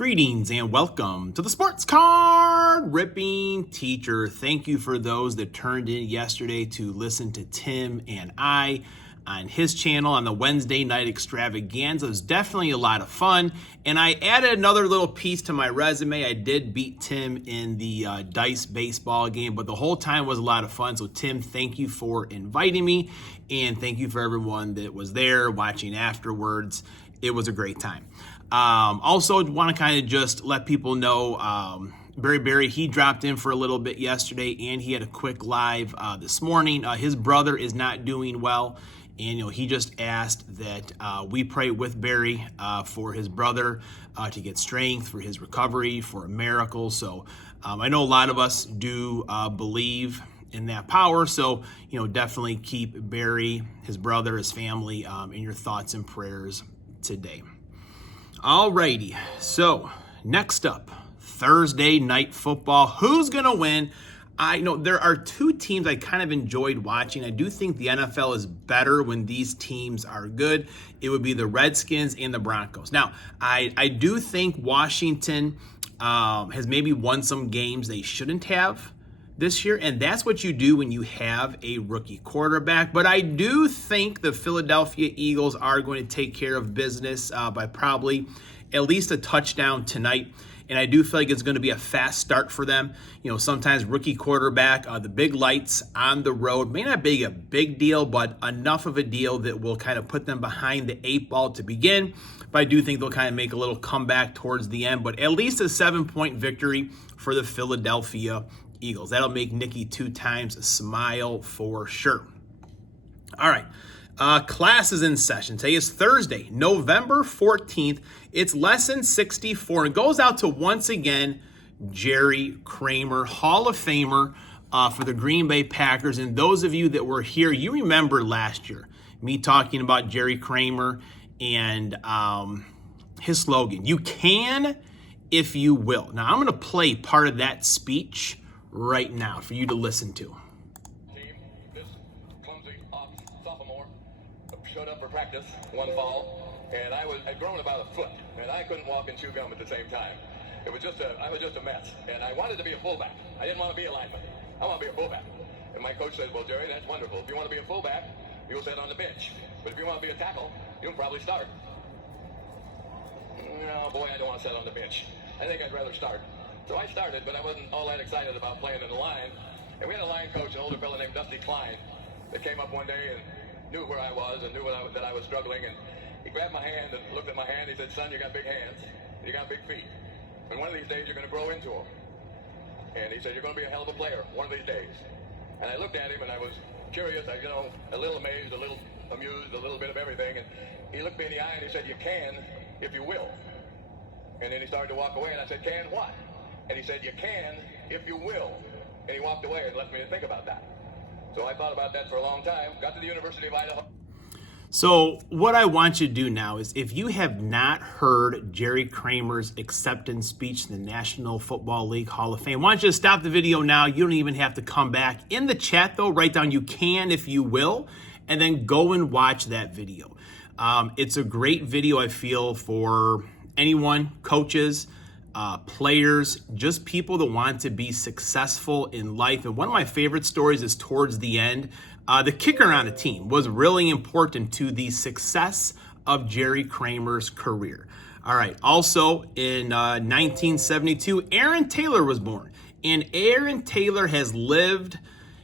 Greetings and welcome to the Sports Card Ripping Teacher. Thank you for those that turned in yesterday to listen to Tim and I on his channel on the Wednesday night extravaganza. It was definitely a lot of fun, and I added another little piece to my resume. I did beat Tim in the dice baseball game, but the whole time was a lot of fun. So Tim, thank you for inviting me, and thank you for everyone that was there watching afterwards. It was a great time. Also want to kind of just let people know, Barry, he dropped in for a little bit yesterday, and he had a quick live this morning. His brother is not doing well, and he just asked that we pray with Barry for his brother to get strength, for his recovery, for a miracle. So I know a lot of us do believe in that power. So definitely keep Barry, his brother, his family in your thoughts and prayers today. Alrighty, so next up, Thursday night football. Who's gonna win? I know there are two teams I kind of enjoyed watching. I do think the NFL is better when these teams are good. It would be the Redskins and the Broncos. Now, I do think Washington has maybe won some games they shouldn't have this year, and that's what you do when you have a rookie quarterback. But I do think the Philadelphia Eagles are going to take care of business by probably at least a touchdown tonight. And I do feel like it's going to be a fast start for them. Sometimes rookie quarterback, the big lights on the road may not be a big deal, but enough of a deal that will kind of put them behind the 8 ball to begin. But I do think they'll kind of make a little comeback towards the end. But at least a 7-point victory for the Philadelphia Eagles. That'll make Nikki 2 times smile for sure. All right. Class is in session. Today is Thursday, November 14th. It's lesson 64. It goes out to, once again, Jerry Kramer, Hall of Famer for the Green Bay Packers. And those of you that were here, you remember last year, me talking about Jerry Kramer and his slogan, "You can if you will." Now, I'm going to play part of that speech right now for you to listen to. This clumsy sophomore showed up for practice one fall, and I'd grown about a foot, and I couldn't walk and chew gum at the same time. I was just a mess, and I wanted to be a fullback. I didn't want to be a lineman. I want to be a fullback. And my coach said, "Well, Jerry, that's wonderful. If you want to be a fullback, you'll sit on the bench. But if you want to be a tackle, you'll probably start." No, boy, I don't want to sit on the bench. I think I'd rather start. So I started, but I wasn't all that excited about playing in the line. And we had a line coach, an older fellow named Dusty Klein, that came up one day and knew where I was and knew that I was struggling. And he grabbed my hand and looked at my hand. He said, "Son, you got big hands and you got big feet. And one of these days you're going to grow into them." And he said, "You're going to be a hell of a player one of these days." And I looked at him and I was curious, a little amazed, a little amused, a little bit of everything. And he looked me in the eye and he said, "You can if you will." And then he started to walk away and I said, "Can what?" And he said, "You can if you will." And he walked away and left me to think about that. So I thought about that for a long time. Got to the University of Idaho. So what I want you to do now is, if you have not heard Jerry Kramer's acceptance speech in the National Football League Hall of Fame, why don't you stop the video now? You don't even have to come back. In the chat, though, write down "you can if you will," and then go and watch that video. It's a great video, I feel, for anyone, coaches, players, just people that want to be successful in life. And one of my favorite stories is towards the end. The kicker on a team was really important to the success of Jerry Kramer's career. All right. Also, in 1972, Aaron Taylor was born. And Aaron Taylor has lived.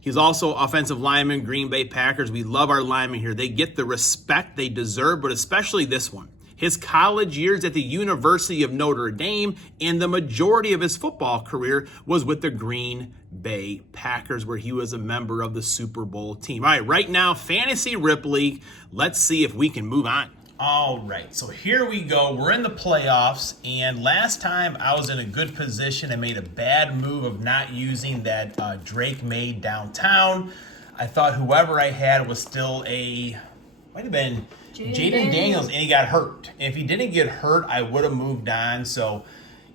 He's also offensive lineman, Green Bay Packers. We love our linemen here. They get the respect they deserve, but especially this one. His college years at the University of Notre Dame, and the majority of his football career was with the Green Bay Packers, where he was a member of the Super Bowl team. All right, right now, Fantasy Rip League. Let's see if we can move on. All right, so here we go. We're in the playoffs, and last time I was in a good position. I made a bad move of not using that Drake made downtown. I thought whoever I had was still might have been Jaden Daniels, and he got hurt. And if he didn't get hurt, I would have moved on. So,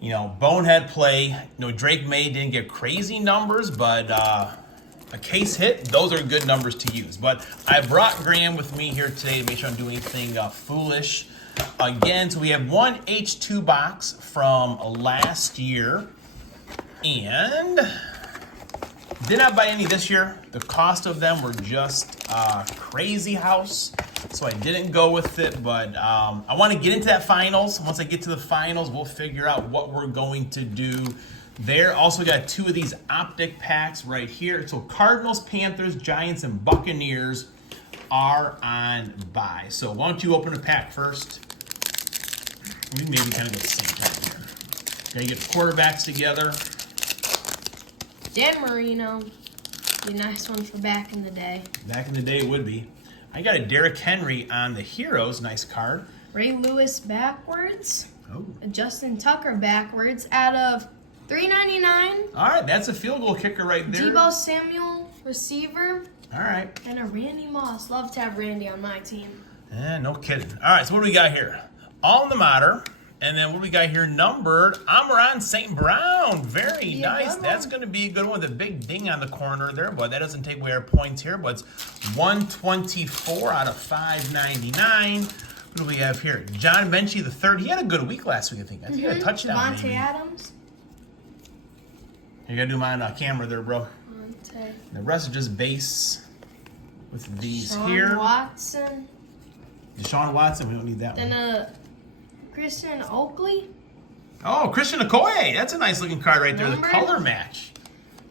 bonehead play. Drake May didn't get crazy numbers, but a case hit, those are good numbers to use. But I brought Graham with me here today to make sure I'm doing anything foolish. again. So we have one H2 box from last year. And did not buy any this year. The cost of them were just crazy house. So I didn't go with it, but I want to get into that finals. Once I get to the finals, we'll figure out what we're going to do there. Also got two of these optic packs right here. So Cardinals, Panthers, Giants, and Buccaneers are on bye. So why don't you open a pack first? We maybe kind of go at the same time here. Gotta get the quarterbacks together. Dan Marino. Be a nice one for back in the day. Back in the day, it would be. I got a Derrick Henry on the Heroes. Nice card. Ray Lewis backwards. Oh. A Justin Tucker backwards out of $3.99. All right, that's a field goal kicker right there. Deebo Samuel receiver. All right. And a Randy Moss. Love to have Randy on my team. No kidding. All right, so what do we got here? All in the matter. And then what do we got here? Numbered Amon St. Brown. Very nice. That's going to be a good one with a big ding on the corner there. But that doesn't take away our points here. But it's 124 out of 599. What do we have here? John Benchie the third. He had a good week last week, I think. I think he had a touchdown. Devontae Adams. You got to do mine on camera there, bro. Devontae. The rest is just base with these Deshaun here. Watson. Deshaun Watson. We don't need that Then one. Christian Oakley. Oh, Christian Okoye. That's a nice looking card right there. Numbered. The color match.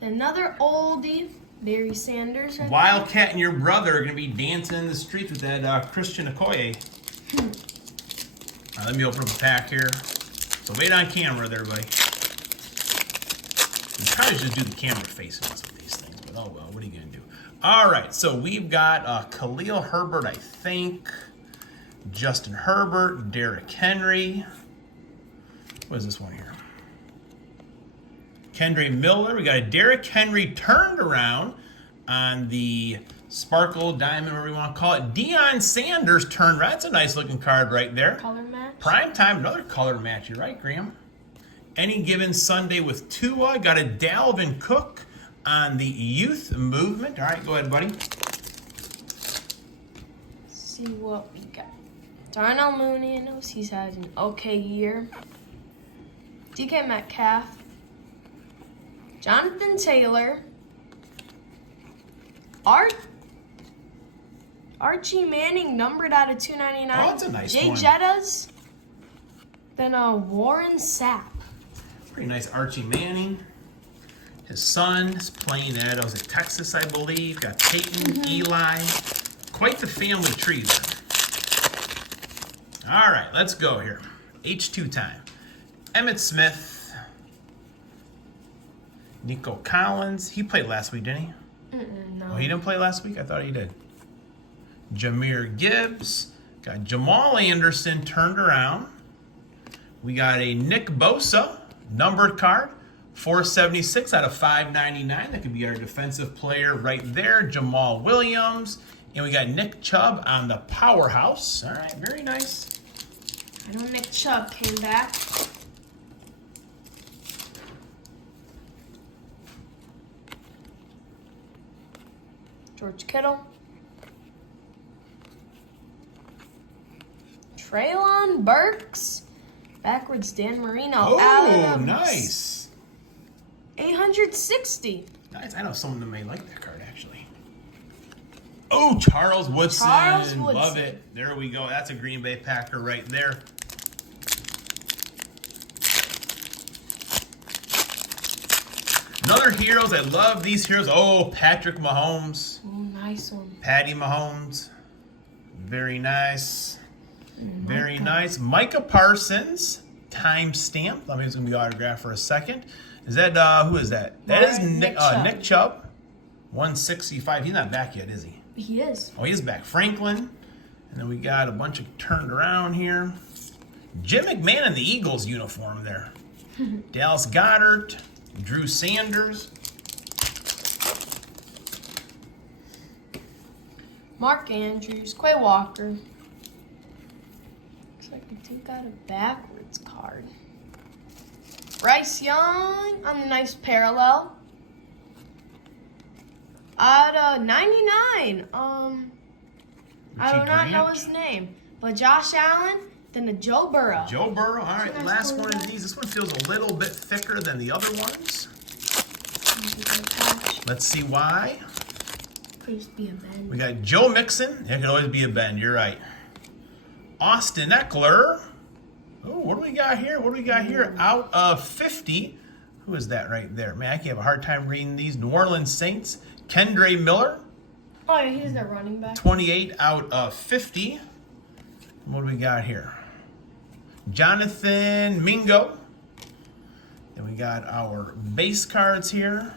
Another oldie. Barry Sanders. Wildcat and your brother are going to be dancing in the streets with that Christian Okoye. All right, let me open up a pack here. So wait on camera there, buddy. You probably just do the camera faces with these things, but oh well, what are you going to do? All right, so we've got Khalil Herbert, I think. Justin Herbert, Derrick Henry. What is this one here? Kendre Miller. We got a Derrick Henry turned around on the Sparkle Diamond, whatever you want to call it. Deion Sanders turned around. That's a nice looking card right there. Color match. Prime time, another color match. You're right, Graham. Any given Sunday with Tua. Got a Dalvin Cook on the youth movement. All right, go ahead, buddy. See what we got. Darnell Mooney, I know he's had an okay year. DK Metcalf. Jonathan Taylor. Archie Manning, numbered out of $2.99. Oh, that's a nice Jay one. Jettas. Then Warren Sapp. Pretty nice Archie Manning. His son is playing at, was it Texas, I believe. Got Peyton, Eli. Quite the family tree there. All right, let's go here. H2 time. Emmitt Smith. Nico Collins. He played last week, didn't he? No. Oh, he didn't play last week? I thought he did. Jahmyr Gibbs. Got Jamal Anderson turned around. We got a Nick Bosa numbered card. 476 out of 599. That could be our defensive player right there. Jamal Williams. And we got Nick Chubb on the powerhouse. All right, very nice. I know Nick Chubb came back. George Kittle. Treylon Burks. Backwards Dan Marino. Oh, Adams. nice. 860. Nice. I know someone that may like that card, actually. Oh, Charles Woodson. Charles Woodson. Love it. There we go. That's a Green Bay Packer right there. Another heroes. I love these heroes. Oh, Patrick Mahomes. Oh, nice one. Patty Mahomes. Very nice. Very nice. Micah Parsons. Timestamp. Let me just going to be autographed for a second. Is that, who is that? That is Nick Chubb. 165. He's not back yet, is he? He is. Oh, he is back. Franklin. And then we got a bunch of turned around here. Jim McMahon in the Eagles uniform there. Dallas Goedert. Drew Sanders. Mark Andrews. Quay Walker. Looks like we do got a backwards card. Bryce Young on the nice parallel. Out of 99. I do not know his name. But Josh Allen Then a Joe Burrow. Joe Burrow. All right, Nice last one of quarterback. these. This one feels a little bit thicker than the other ones. Let's see why. Please be a Ben. We got Joe Mixon. It could always be a Ben. You're right. Austin Eckler. Oh, what do we got here? What do we got here? Out of 50. Who is that right there? Man, I can have a hard time reading these. New Orleans Saints. Kendre Miller. Oh, yeah, he's their running back. 28 out of 50. What do we got here? Jonathan Mingo. Then we got our base cards here.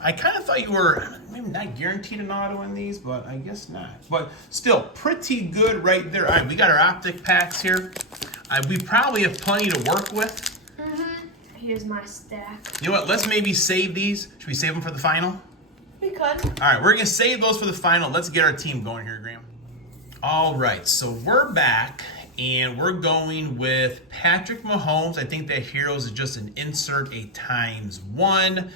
I kind of thought you were maybe not guaranteed an auto in these, but I guess not. But still, pretty good right there. All right, we got our optic packs here. We probably have plenty to work with. Here's my stack. You know what? Let's maybe save these. Should we save them for the final? We could. All right, we're going to save those for the final. Let's get our team going here, Graham. All right, so we're back, and we're going with Patrick Mahomes. I think that Heroes is just an insert, a ×1.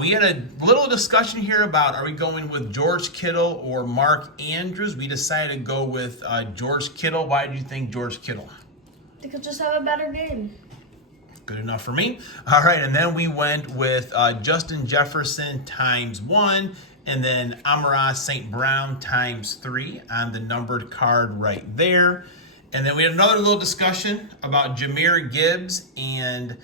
We had a little discussion here about, are we going with George Kittle or Mark Andrews? We decided to go with George Kittle. Why do you think George Kittle? They could just have a better game. Good enough for me. All right, and then we went with Justin Jefferson ×1, and then Amon-Ra St. Brown ×3 on the numbered card right there. And then we had another little discussion about Jahmyr Gibbs and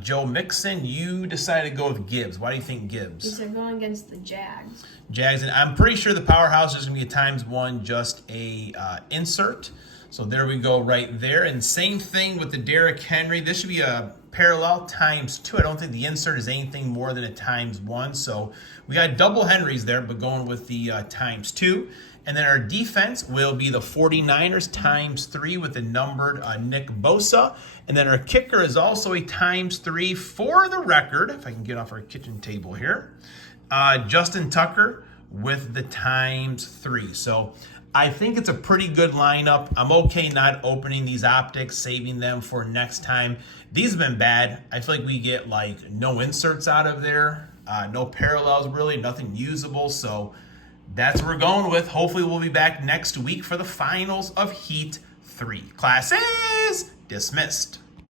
Joe Mixon. You decided to go with Gibbs. Why do you think Gibbs? Because they're going against the Jags. Jags, and I'm pretty sure the powerhouse is going to be a ×1, just a insert. So there we go right there. And same thing with the Derrick Henry. This should be a parallel ×2. I don't think the insert is anything more than a ×1. So we got double Henrys there, but going with the ×2. And then our defense will be the 49ers ×3 with the numbered Nick Bosa. And then our kicker is also a ×3 for the record, if I can get off our kitchen table here. Justin Tucker with the ×3. So I think it's a pretty good lineup. I'm okay not opening these optics, saving them for next time. These have been bad. I feel like we get like no inserts out of there, no parallels really, nothing usable. So that's what we're going with. Hopefully we'll be back next week for the finals of Heat 3. Class is dismissed.